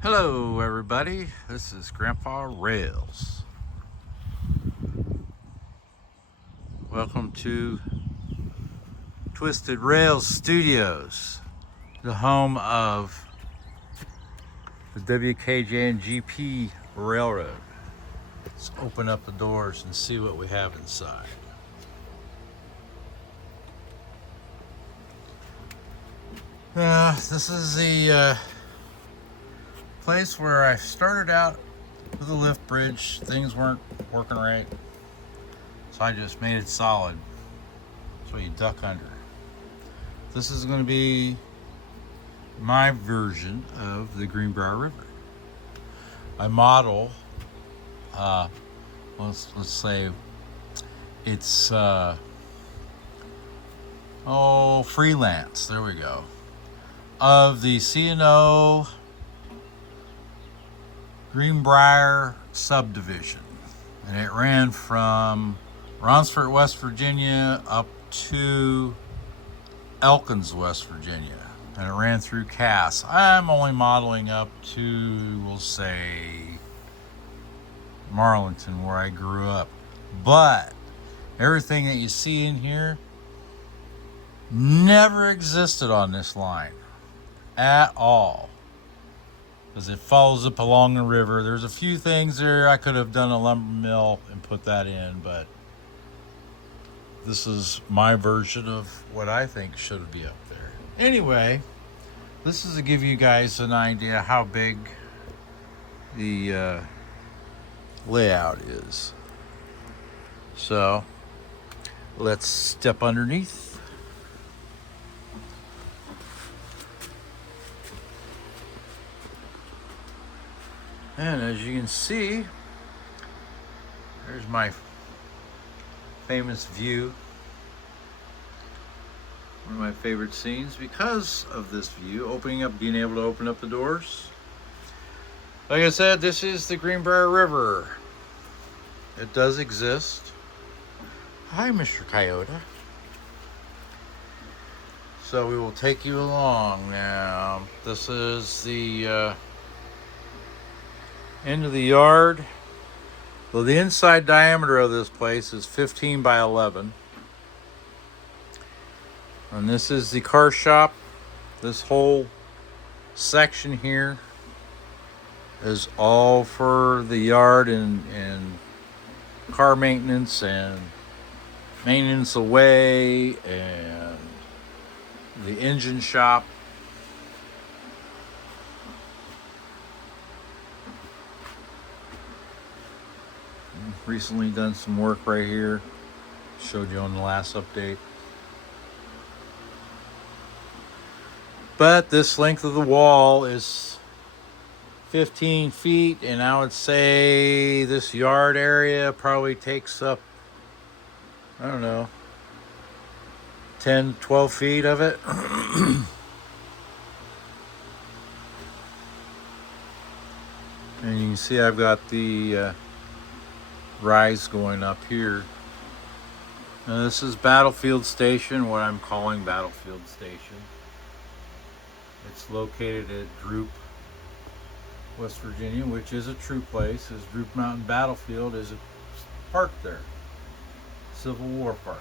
Hello everybody, this is Grandpa Rails. Welcome to Twisted Rails Studios, the home of the WKJ and GP Railroad. Let's open up the doors and see what we have inside. This is the place where I started out with a lift bridge. Things weren't working right, so I just made it solid so you duck under. This is going to be my version of the Greenbrier River. I model, let's say it's freelance. There we go. Of the C&O Greenbrier subdivision, and it ran from Ronsford, West Virginia, up to Elkins, West Virginia, and it ran through Cass. I'm only modeling up to, we'll say, Marlinton, where I grew up, but everything that you see in here never existed on this line at all, because it follows up along the river. There's a few things there I could have done a lumber mill and put that in, but this is my version of what I think should be up there. Anyway, this is to give you guys an idea how big the layout is. So let's step underneath. And as you can see, there's my famous view. One of my favorite scenes because of this view, being able to open up the doors. Like I said, this is the Greenbrier River. It does exist. Hi, Mr. Coyote. So we will take you along now. This is the end of the yard. Well, the inside diameter of this place is 15 by 11. And this is the car shop. This whole section here is all for the yard and car maintenance and maintenance away, and the engine shop. Recently done some work right here. Showed you on the last update. But this length of the wall is 15 feet, and I would say this yard area probably takes up, I don't know, 10, 12 feet of it. And you can see I've got the rise going up here. Now this is Battlefield Station, what I'm calling Battlefield Station. It's located at Droop, West Virginia, which is a true place, as Droop Mountain Battlefield is a park there, Civil War Park.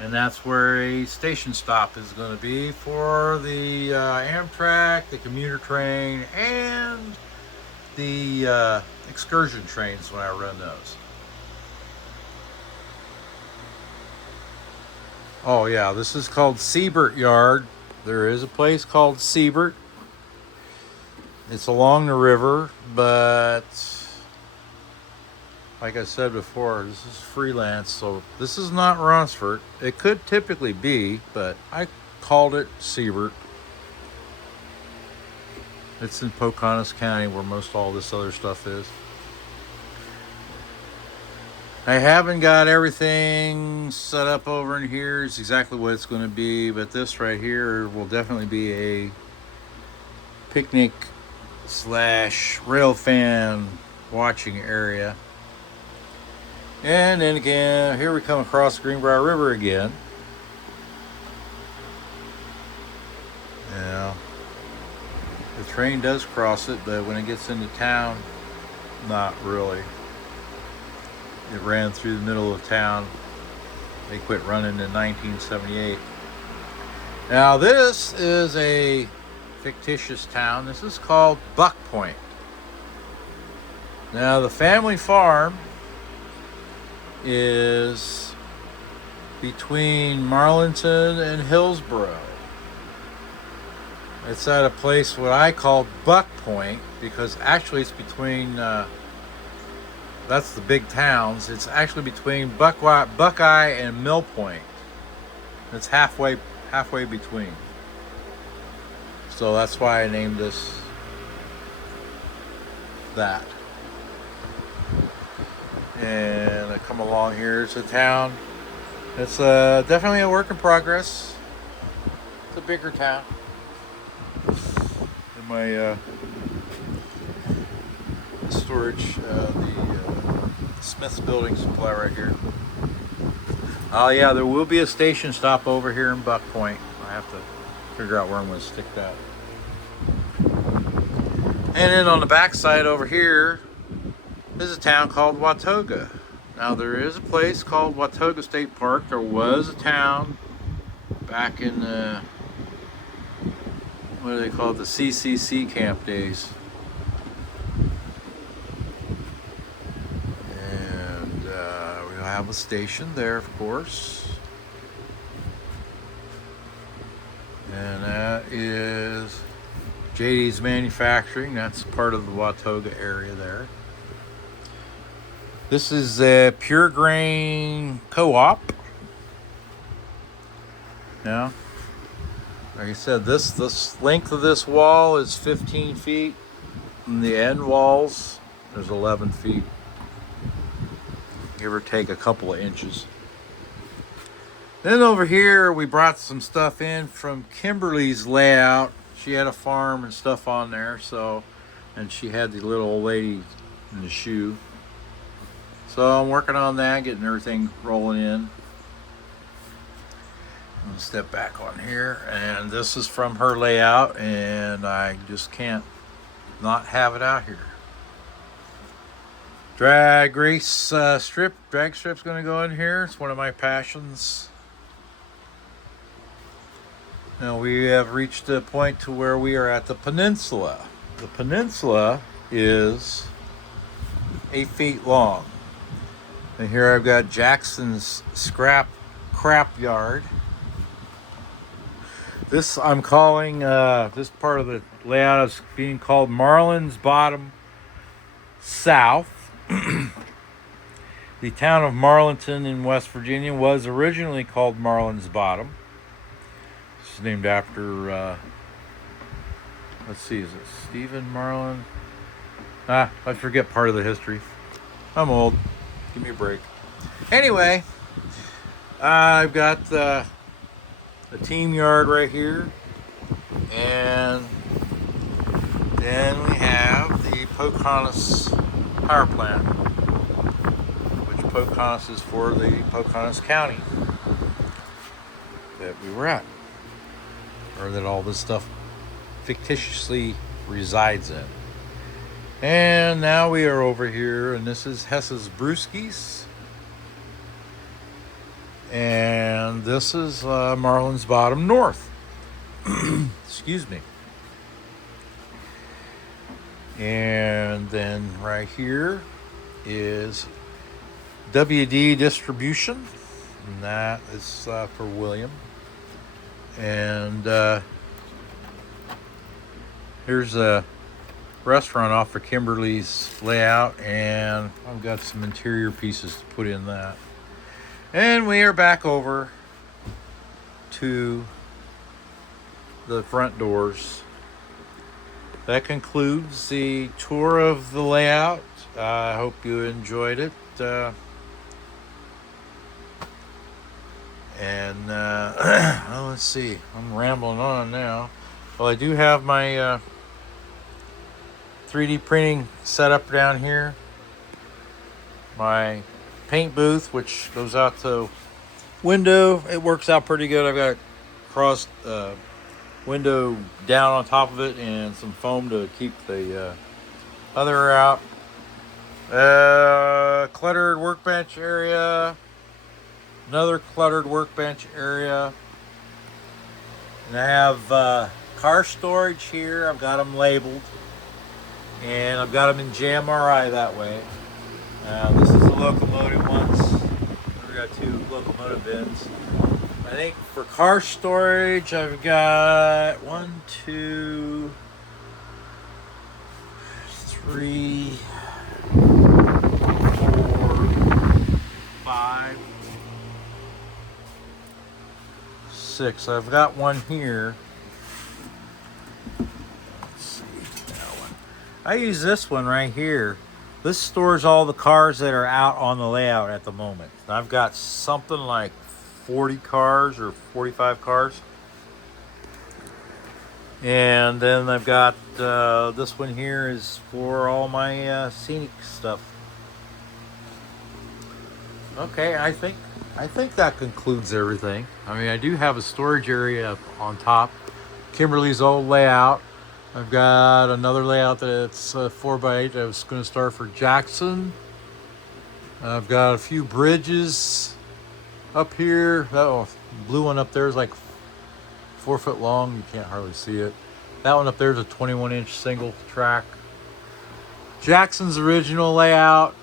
And that's where a station stop is going to be for the Amtrak, the commuter train, and the excursion trains when I run those. Oh yeah, this is called Siebert Yard. There is a place called Siebert. It's along the river, but like I said before, this is freelance, so this is not Ronsford. It could typically be, but I called it Siebert. It's in Pocahontas County, where most all this other stuff is. I haven't got everything set up over in here. It's exactly what it's going to be, but this right here will definitely be a picnic / rail fan watching area. And then again, here we come across the Greenbrier River again. Yeah. train does cross it, but when it gets into town, not really. It ran through the middle of town. They quit running in 1978. Now this is a fictitious town. This is called Buck Point. Now the family farm is between Marlinton and Hillsborough. It's at a place what I call Buck Point because actually it's between, that's the big towns. It's actually between Buckeye and Mill Point. It's halfway between. So that's why I named this that. And I come along here. It's a town. It's definitely a work in progress. It's a bigger town. In my storage, the Smith's Building Supply right here. Oh yeah, there will be a station stop over here in Buck Point. I have to figure out where I'm going to stick that. And then on the back side over here is a town called Watauga. Now there is a place called Watauga State Park. There was a town back in the, what do they call it, the CCC camp days. And we'll have a station there, of course. And that is JD's Manufacturing. That's part of the Watauga area there. This is a Pure Grain Co-op. Now, like I said, this length of this wall is 15 feet. And the end walls, there's 11 feet. Give or take a couple of inches. Then over here, we brought some stuff in from Kimberly's layout. She had a farm and stuff on there, so, and she had the little old lady in the shoe. So I'm working on that, getting everything rolling in. I'm gonna step back on here, and this is from her layout, and I just can't not have it out here. Drag strip's gonna go in here. It's one of my passions. Now we have reached a point to where we are at the peninsula. The peninsula is 8 feet long. And here I've got Jackson's scrap yard. This I'm calling, this part of the layout is being called Marlin's Bottom South. The town of Marlinton in West Virginia was originally called Marlin's Bottom. It's named after, let's see, is it Stephen Marlin? I forget part of the history. I'm old. Give me a break. Anyway, I've got the team yard right here, and then we have the Pocahontas power plant, which Pocahontas is for the Pocahontas County that we were at, or that all this stuff fictitiously resides in. And now we are over here, and this is Hess's Brewskis. And this is Marlin's Bottom North. Excuse me. And then right here is WD Distribution. And that is for William. And here's a restaurant off of Kimberly's layout, and I've got some interior pieces to put in that. And we are back over to the front doors. That concludes the tour of the layout. I hope you enjoyed it. Well, let's see. I'm rambling on now. Well, I do have my 3D printing set up down here. My paint booth, which goes out the window. It works out pretty good. I've got crossed window down on top of it, and some foam to keep the other air out. Cluttered workbench area. Another cluttered workbench area. And I have car storage here. I've got them labeled. And I've got them in JMRI that way. This is the locomotive ones. We've got 2 locomotive bins. I think for car storage, I've got 1, 2, 3, 4, 5, 6. I've got one here. Let's see that one. I use this one right here. This stores all the cars that are out on the layout at the moment. I've got something like 40 cars or 45 cars. And then I've got this one here is for all my scenic stuff. Okay, I think that concludes everything. I mean, I do have a storage area up on top. Kimberly's old layout. I've got another layout that's 4x8. I was going to start for Jackson. I've got a few bridges up here. That blue one up there is like 4 foot long. You can't hardly see it. That one up there is a 21-inch single track. Jackson's original layout.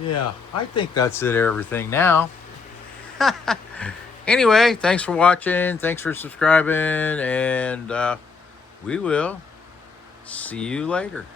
Yeah, I think that's it, everything now. Anyway, thanks for watching. Thanks for subscribing. And we will see you later.